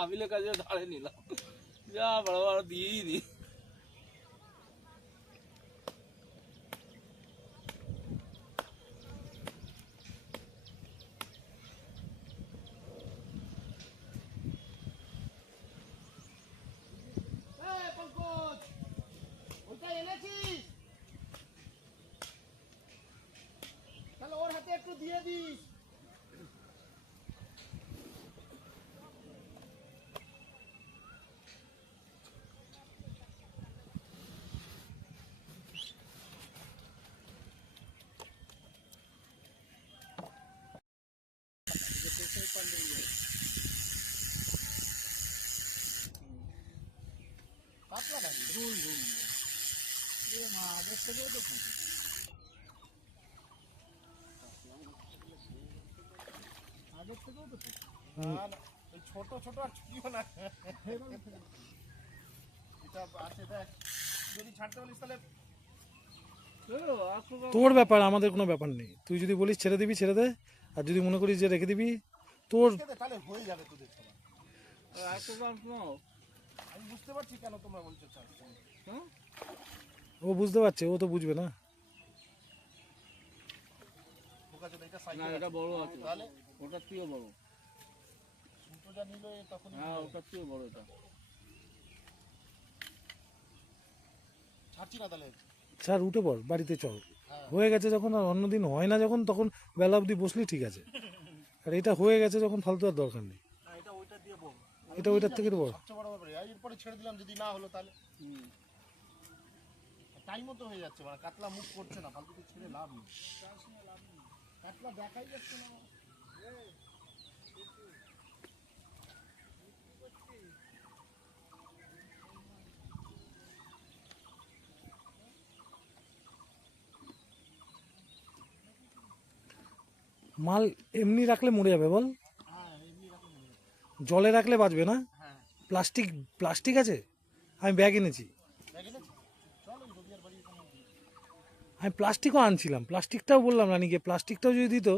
হাবিলের কাছে ধারে নিলাম, যা বড় বড় দিয়েই দিই। তাহলে ওর হাতে একটু দিয়ে দিস। ছোট ছোট আর ছুটিও না, এটা আছে দেখ, যদি ছাড়তে বলিস তাহলে তোর ব্যাপার, আমাদের কোনো ব্যাপার নেই। তুই যদি বলিস ছেড়ে দিবি ছেড়ে দে, আর যদি মনে করিস যে রেখে দিবি তোর, তাহলে হয়ে যাবে তোদের সবার। আমি বুঝতে পারছি কেন তোমরা বলছো হ্যাঁ, ও বুঝতে পারছে, ও তো বুঝবে না। এটা বড় আছে, তাহলে ওটার থেকেও বড়। দুটোটা নিলে তখন হ্যাঁ, ওটার থেকেও বড় এটা। ছাড়ছি না তাহলে, স্যার উঠে পড়, বাড়িতে চল। হয়ে গেছে যখন, আর অন্যদিন হয় না যখন, তখন বেলা অবধি বসলি ঠিক আছে, আর এটা হয়ে গেছে যখন ফালতু আর দরকার নেই। এটা ওইটা দিয়ে বল, এটা ওইটার থেকে বড়। সবচেয়ে বড় ব্যাপার এরপরে ছেড়ে দিলাম, যদি না হলো তাহলে টাইমও তো হয়ে যাচ্ছে, মানে কাতলা মুখ করছে না, ফালতু ছেড়ে লাভ নেই, কাতলা দেখাই যাচ্ছে না। মাল এমনি রাখলে মরে যাবে বল, জলে রাখলে বাঁচবে না। প্লাস্টিক, প্লাস্টিক আছে, আমি ব্যাগ এনেছি, আমি প্লাস্টিকও আনছিলাম, প্লাস্টিকটাও বললাম রানীকে, প্লাস্টিকটাও যদি দিত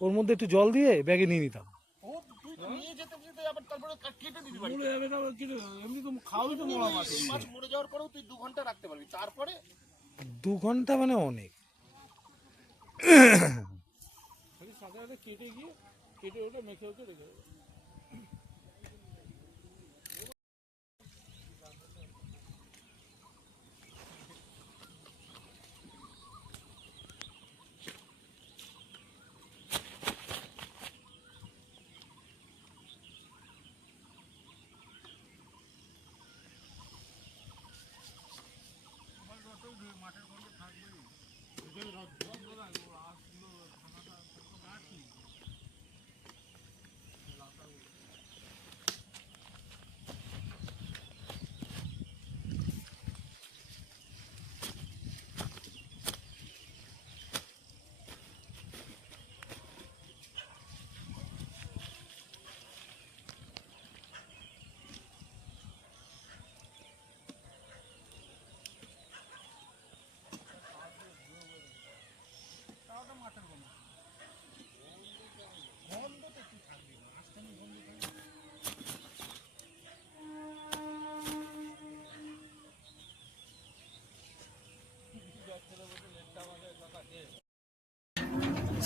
ওর মধ্যে একটু জল দিয়ে ব্যাগে নিয়ে নিতাম। মরে যাওয়ার পরেও তুই 2 ঘন্টা রাখতে পারবি, তারপরে 2 ঘন্টা মানে অনেক। কেটে গিয়ে কেটে ওটা মেখে ওকে রেখে দেবো।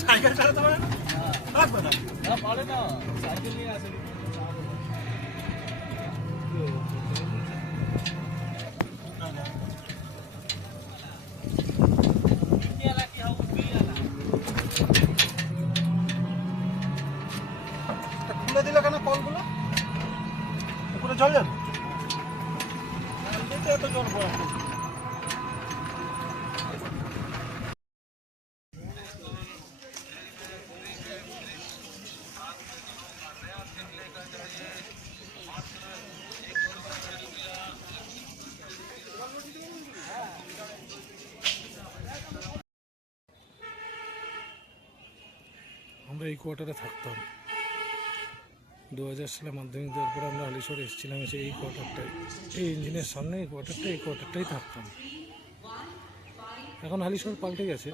সাইকেল চালাতে পারে না, পারে না, সাইকেল নিয়ে আসে। খুলে দিলে কেন কলগুলো, উপরে জল যাবে, এত জল পড়া। আমরা এই কোয়ার্টারে থাকতাম, 2000 সালে মাধ্যমিক দেওয়ার পরে আমরা হালিশহর এসেছিলাম, এসে এই কোয়ার্টারটায়, এই ইঞ্জিনের সামনে এই কোয়ার্টারটাই থাকতাম। এখন হালিশহর পাল্টে গেছে।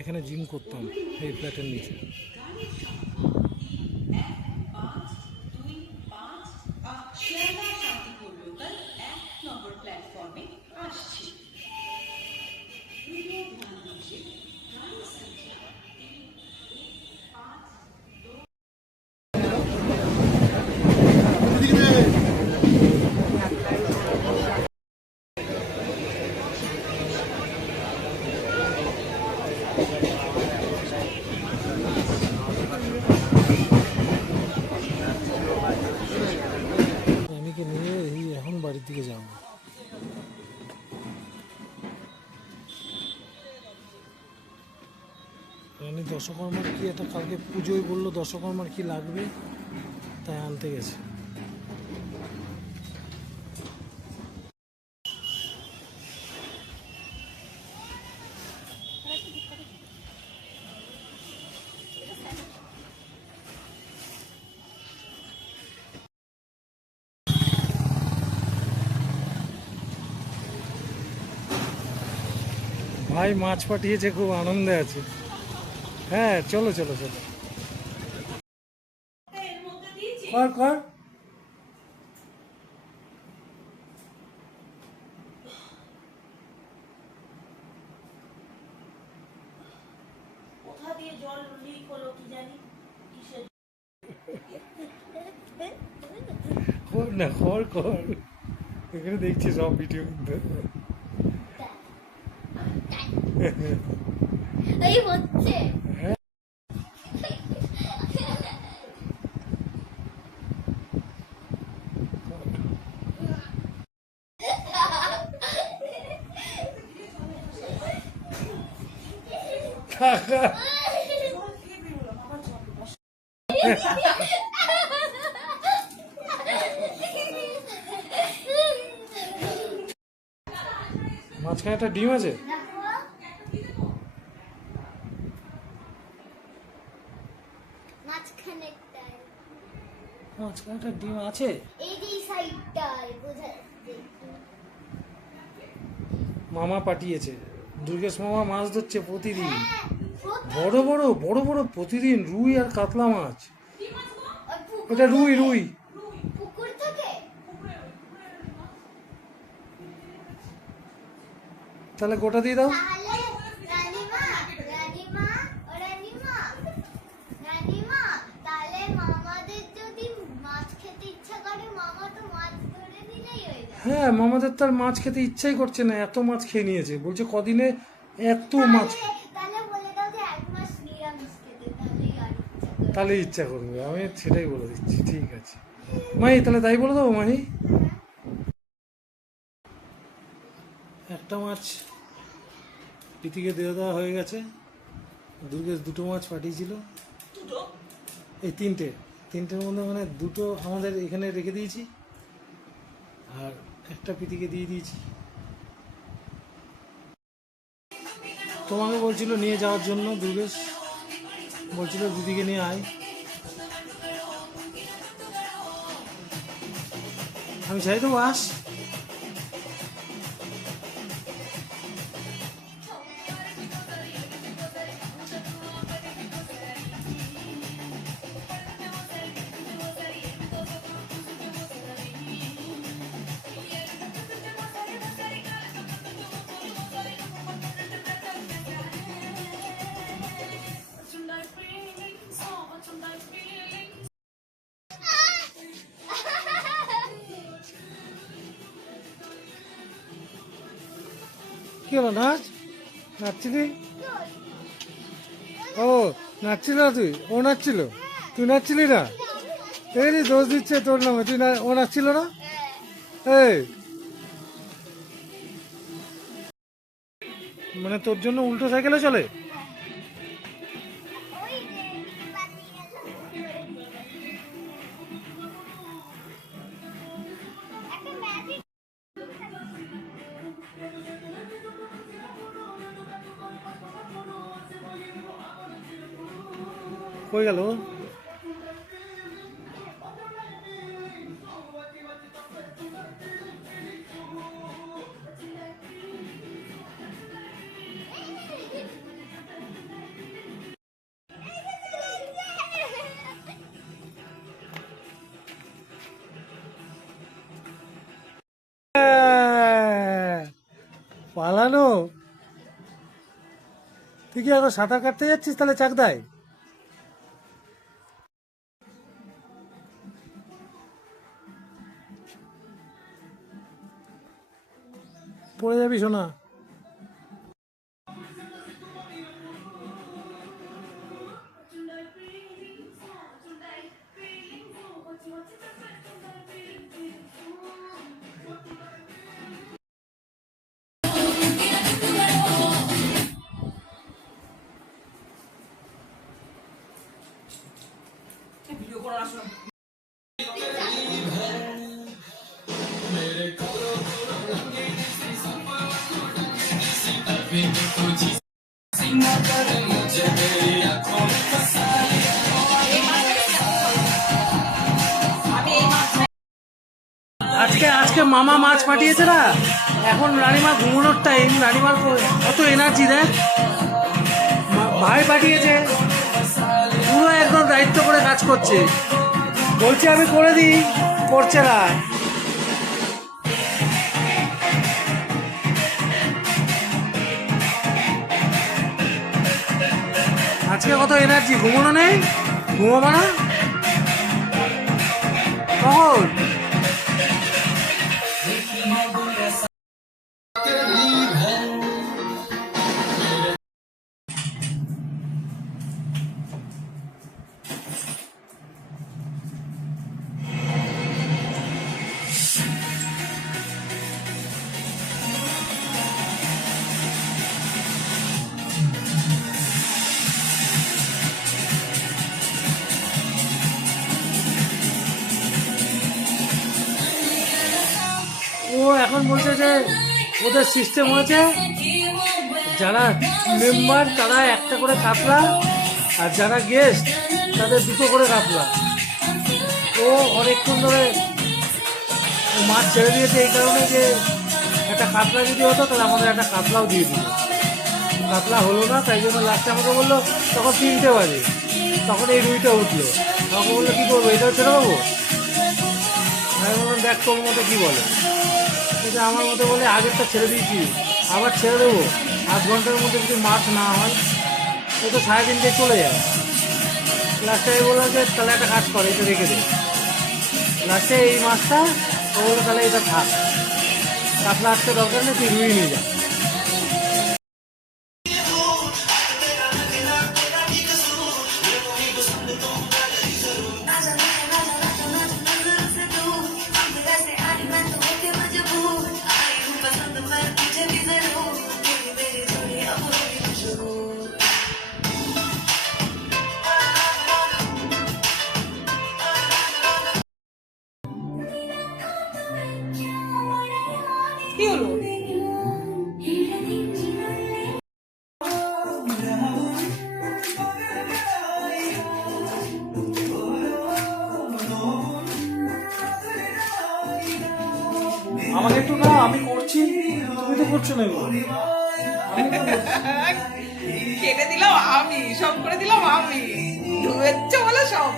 এখানে জিম করতাম এই ফ্ল্যাটের নিচে। শিয়ালদা শান্তিপুর লোকাল 1 নম্বর প্ল্যাটফর্মে আসছে। রানীকে নিয়ে এই এখন বাড়ির দিকে যাবো। রানী দশকর্মার কি একটা কালকে পুজোয় বললো দশকর্মার কি লাগবে, তাই আনতে গেছে। ভাই মাছ পাঠিয়েছে, খুব আনন্দে আছে। হ্যাঁ চলো চলো চলো, কর কর। কোথা দিয়ে জল লিক হলো কি জানি, কিসের কর না, কর কর। এখানে দেখছি সব ভিডিও কিন্তু। এই হচ্ছে মাঝখানে একটা ডিম আছে। মাঝখানেরটায়, মাঝখানে একটা ডিম আছে। এই যে এই সাইডটায় বোঝা যাচ্ছে। মামা পাঠিয়েছে, দুর্গেশ মামা মাছ ধরছে প্রতিদিন, হ্যাঁ, বড় বড় বড় বড় প্রতিদিন রুই আর কাতলা মাছ। আর পুকুর এটা রুই থেকে- রুই। পুকুর থেকে তাহলে গোটা দিয়ে দাও। তাহলে রানীমা রানীমা ও রানীমা রানীমা, তাহলে মামাদের যদি মাছ খেতে ইচ্ছা করে মামা তো মাছ ধরে দিলেই হয়ে যায়। হ্যাঁ মামাদের তার মাছ খেতে ইচ্ছাই করছে না, এত মাছ খেয়ে নিয়েছে, বলছে কদিনে এত মাছ। তাহলে বলে দাও যে 1 মাস নিরামিষ খেতে, তাহলেই আর ইচ্ছা করে। তাহলে ইচ্ছা করবে, আমি সেটাই বলে দিচ্ছি। ঠিক আছে মাহি, তাহলে তাই বলে দেবো মাহি। একটা মাছ প্রীতিকে দিয়ে দেওয়া হয়ে গেছে, দুর্গেশ দুটো মাছ পাঠিয়েছিল। এই তিনটের মধ্যে মানে দুটো আমাদের এখানে রেখে দিয়েছি, আর একটা প্রীতিকে দিয়ে দিয়েছি। তোমাকে বলছিল নিয়ে যাওয়ার জন্য, দুর্গেশ বলছিল দিদিকে নিয়ে আয়। আমি চাই তো বাস। কি হলো, নাচ নাচছিলি? ও নাচছিল তুই? ও নাচছিল, তুই নাচছিলি না? এই দোষ দিচ্ছে তোর নামে, তুই না, ও নাচছিল না? এই মানে তোর জন্য উল্টো সাইকেলে চলে? ওই যে বানিয়ে গেল। একটা ম্যাজিক কই গেল? পালানো? তুই কি এখন সাঁতার কাটতে যাচ্ছিস তাহলে চাকদায়? পড়ে যাবি সোনা। আজকে আজকে মামা মাছ পাঠিয়েছে না, এখন রানীমা ঘুমানোর টাইম, রানীমার কত এনার্জি দেখ। ভাই পাঠিয়েছে, পুরো একদম দায়িত্ব করে কাজ করছে, বলছে আমি করে দিই, করছে না। আজকে কত এনার্জি, ঘুমানো নেই, ঘুমাবো না কখন? ও এখন বলছে যে ওদের সিস্টেম হয়েছে, যারা মেম্বার তারা একটা করে কাতলা, আর যারা গেস্ট তাদের দুটো করে কাতলা। ও অনেকক্ষণ ধরে মাছ ছেড়ে দিয়েছে এই কারণে যে একটা কাতলা যদি হতো তাহলে আমাদের একটা কাতলাও দিয়ে দিল। কাতলা হলো না, তাই জন্য লাস্টে আমাকে বললো, তখন 3টে বাজে, তখন এই রুইটা উঠলো, আমাকে বললো কী করবো, এটাও ছেড়ে দেবো? আমি বললাম দেখ তোর মতো কী বলে। আমার মতো বলে আগেরটা ছেড়ে দিয়েছি, আবার ছেড়ে দেবো, 8 ঘন্টার মধ্যে যদি মাছ না হয় ও তো 3:30 চলে যায়। লাস্টে আমি বললাম যে তাহলে একটা কাজ করে, এটা রেখে দে। লাস্টে এই মাছটা ও বললো তাহলে এটা থাক, কাতলা আজকে দরকার নেই, তুই রুই নিয়ে যা। কি হলো? আমাকে একটু না, আমি করছি, তুমি তো করছো না এগুলো। কেটে দিলাম আমি, সব করে দিলাম আমি, ধুয়েছে বলে সব।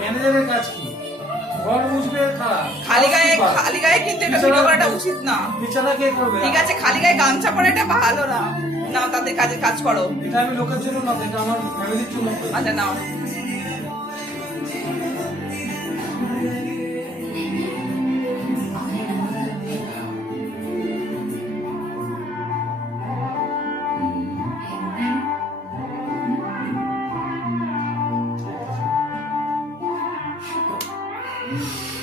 ম্যানেজারের কাজ কি? ঘর মুছবে, খালি গায়ে কিন্তু এটা ভিডিও করাটা উচিত না। বিছানা কে করবে? ঠিক আছে, খালি গায়ে গামছা পরাটা ভালো না। নাও তাদের কাজ করো। এটা আমি লোকের জন্য না, এটা আমার ফ্যামিলির জন্য। আচ্ছা নাও। হুম।